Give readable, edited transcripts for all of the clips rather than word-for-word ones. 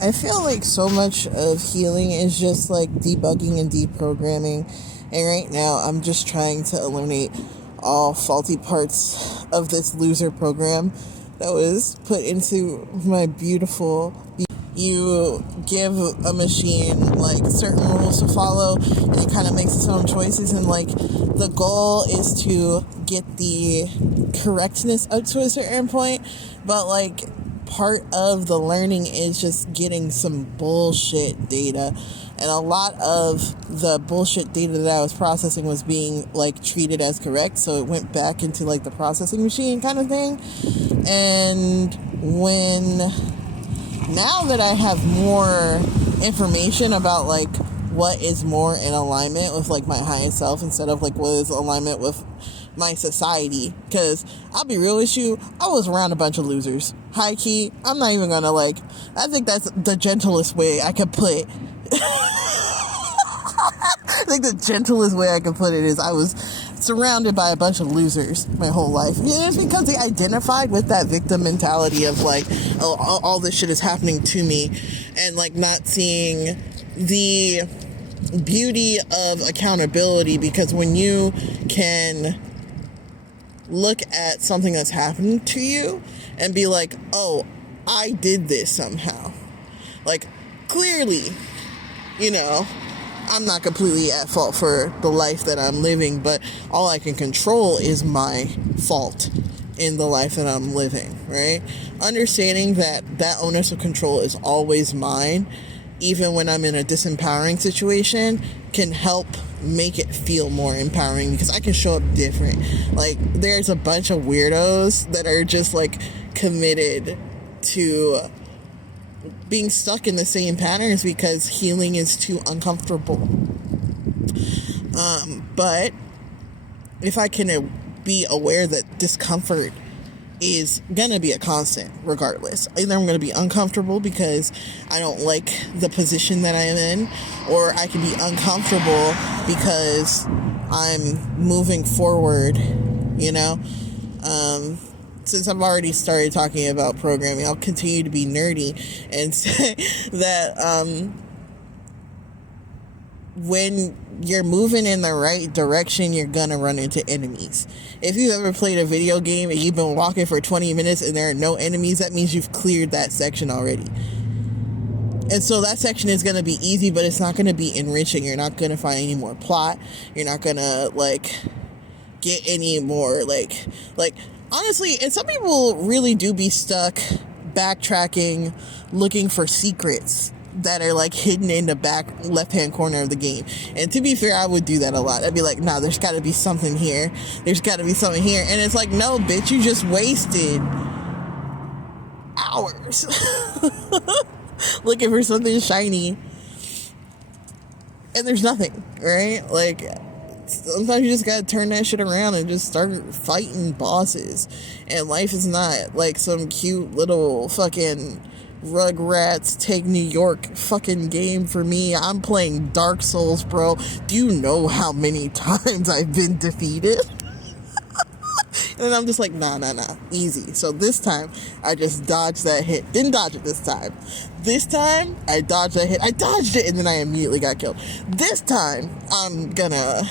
I feel like so much of healing is just like debugging and deprogramming. And right now, I'm just trying to eliminate all faulty parts of this loser program that was put into my beautiful. You give a machine like certain rules to follow, and it kind of makes its own choices, and like the goal is to get the correctness up to a certain point, but like part of the learning is just getting some bullshit data, and a lot of the bullshit data that I was processing was being like treated as correct, so it went back into like the processing machine kind of thing. And now that I have more information about like what is more in alignment with like my highest self instead of like what is alignment with my society, because I'll be real with you, I was around a bunch of losers. High key, I'm not even gonna like, I think that's the gentlest way I could put I think the gentlest way I could put it is I was surrounded by a bunch of losers my whole life. Yeah, it's because they identified with that victim mentality of like, oh, all this shit is happening to me, and like not seeing the beauty of accountability, because when you can look at something that's happened to you and be like, oh, I did this somehow. Like, clearly, you know, I'm not completely at fault for the life that I'm living, but all I can control is my fault in the life that I'm living, right? Understanding that onus of control is always mine, even when I'm in a disempowering situation, can help make it feel more empowering, because I can show up different. Like, there's a bunch of weirdos that are just like committed to being stuck in the same patterns because healing is too uncomfortable. But if I can be aware that discomfort is gonna be a constant regardless. Either I'm gonna be uncomfortable because I don't like the position that I'm in, or I can be uncomfortable because I'm moving forward, you know? Since I've already started talking about programming, I'll continue to be nerdy and say that when you're moving in the right direction, you're gonna run into enemies. If you've ever played a video game and you've been walking for 20 minutes and there are no enemies, that means you've cleared that section already. And so that section is gonna be easy, but it's not gonna be enriching. You're not gonna find any more plot. You're not gonna like get any more like honestly, and some people really do be stuck backtracking, looking for secrets that are like hidden in the back left-hand corner of the game. And to be fair, I would do that a lot. I'd be like, nah, there's gotta be something here. There's gotta be something here. And it's like, no, bitch, you just wasted hours looking for something shiny. And there's nothing, right? Like, sometimes you just gotta turn that shit around and just start fighting bosses. And life is not like some cute little fucking Rugrats Take New York fucking game for me. I'm playing Dark Souls, bro. Do you know how many times I've been defeated? And I'm just like, nah, easy. So this time, I just dodged that hit. Didn't dodge it this time. This time, I dodged that hit. I dodged it, and then I immediately got killed. This time, I'm gonna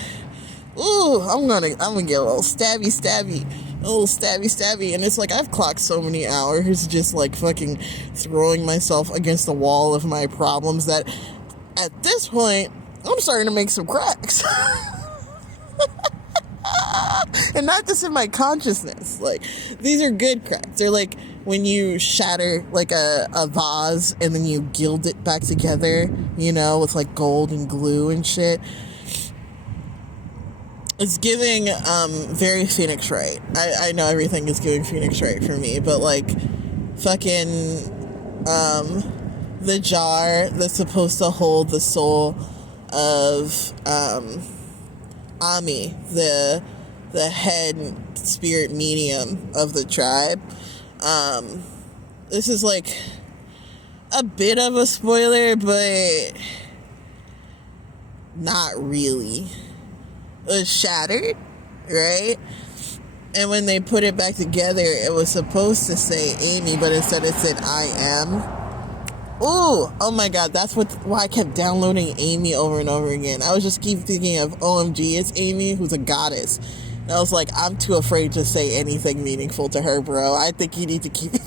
get a little stabby. And it's like, I've clocked so many hours just like fucking throwing myself against the wall of my problems that at this point, I'm starting to make some cracks. And not just in my consciousness. Like, these are good cracks. They're like when you shatter like a vase and then you gild it back together, you know, with like gold and glue and shit. It's giving very Phoenix Wright. I know everything is giving Phoenix Wright for me, but like fucking the jar that's supposed to hold the soul of Ami, the head spirit medium of the tribe. This is like a bit of a spoiler, but not really. It was shattered, right? And when they put it back together, it was supposed to say Amy, but instead it said I am. Ooh, oh my god, that's why I kept downloading Amy over and over again. I was just keep thinking of OMG, it's Amy who's a goddess. And I was like, I'm too afraid to say anything meaningful to her, bro. I think you need to keep it.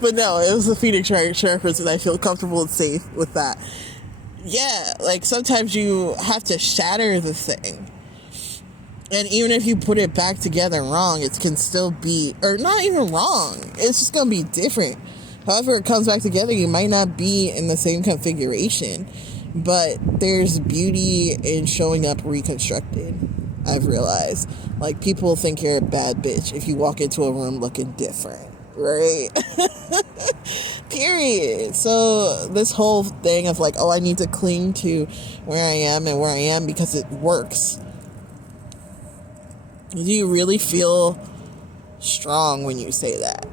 But no, it was the Phoenix Sheriffers, and I feel comfortable and safe with that. Yeah, like sometimes you have to shatter the thing. And even if you put it back together wrong, it can still be, or not even wrong. It's just going to be different. However it comes back together, you might not be in the same configuration. But there's beauty in showing up reconstructed, I've realized. Like, people think you're a bad bitch if you walk into a room looking different, right? Period. So this whole thing of like, oh, I need to cling to where I am and where I am because it works. Do you really feel strong when you say that?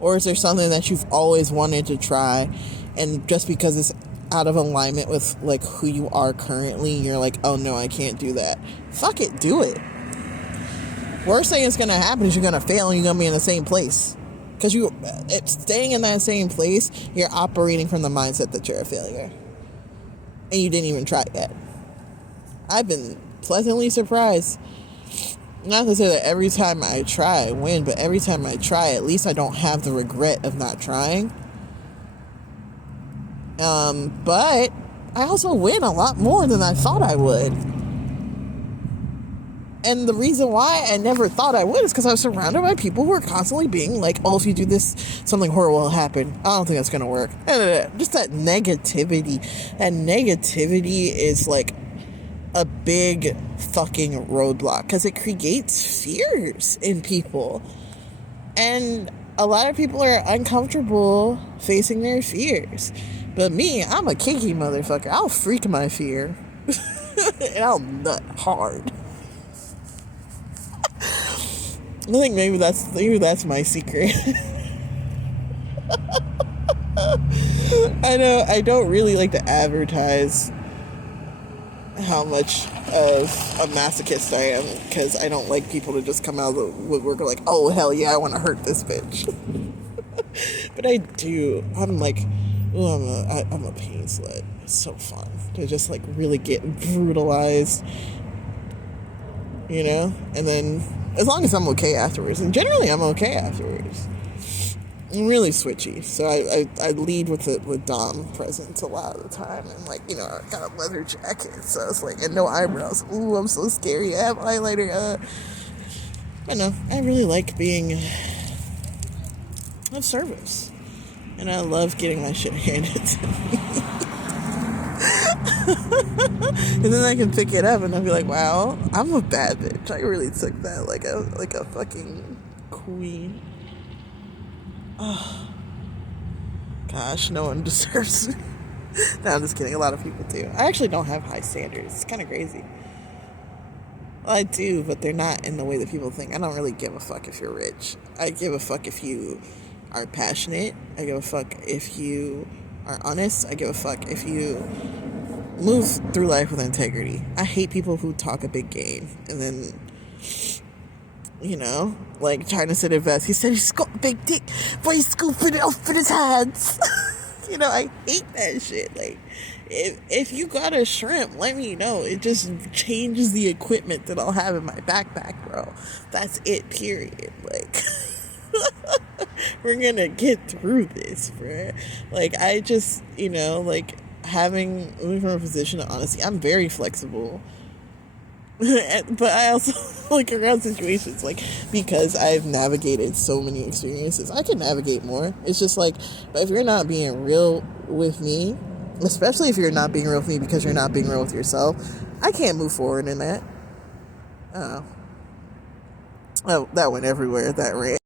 Or is there something that you've always wanted to try, and just because it's out of alignment with like who you are currently, you're like, oh no, I can't do that. Fuck it, do it. Worst thing that's gonna happen is you're gonna fail and you're gonna be in the same place. Because staying in that same place, you're operating from the mindset that you're a failure. And you didn't even try that. I've been pleasantly surprised. Not to say that every time I try, I win, but every time I try, at least I don't have the regret of not trying. But I also win a lot more than I thought I would. And the reason why I never thought I would is because I was surrounded by people who are constantly being like, oh, if you do this, something horrible will happen. I don't think that's going to work. Just that negativity. And negativity is like a big fucking roadblock because it creates fears in people. And a lot of people are uncomfortable facing their fears. But me, I'm a kinky motherfucker. I'll freak my fear. And I'll nut hard. I think maybe that's my secret. I know I don't really like to advertise how much of a masochist I am, because I don't like people to just come out of the woodwork like, oh hell yeah, I want to hurt this bitch. But I do. I'm like, ooh, I'm a pain slut. It's so fun to just like really get brutalized, you know? And then as long as I'm okay afterwards, and generally I'm okay afterwards. I'm really switchy, so I lead with Dom presence a lot of the time, and like, you know, I got a leather jacket, so it's like, and no eyebrows. Ooh, I'm so scary. I have highlighter. I know, I really like being of service, and I love getting my shit handed to me. And then I can pick it up, and I'll be like, wow, I'm a bad bitch. I really took that like a fucking queen. Oh, gosh, no one deserves me. No, I'm just kidding. A lot of people do. I actually don't have high standards. It's kind of crazy. Well, I do, but they're not in the way that people think. I don't really give a fuck if you're rich. I give a fuck if you are passionate. I give a fuck if you are honest. I give a fuck if you move through life with integrity. I hate people who talk a big game and then, you know, like trying to sit invest. He said he's got a big dick, but he's scooping it off in his hands. You know, I hate that shit. Like, if you got a shrimp, let me know. It just changes the equipment that I'll have in my backpack, bro. That's it, period. Like, we're gonna get through this, bro. Like, I just, you know, like, moving from a position of honesty, I'm very flexible. But I also like around situations, like, because I've navigated so many experiences, I can navigate more. It's just like, but if you're not being real with me, especially if you're not being real with me because you're not being real with yourself, I can't move forward in that. Oh, that went everywhere, that rant.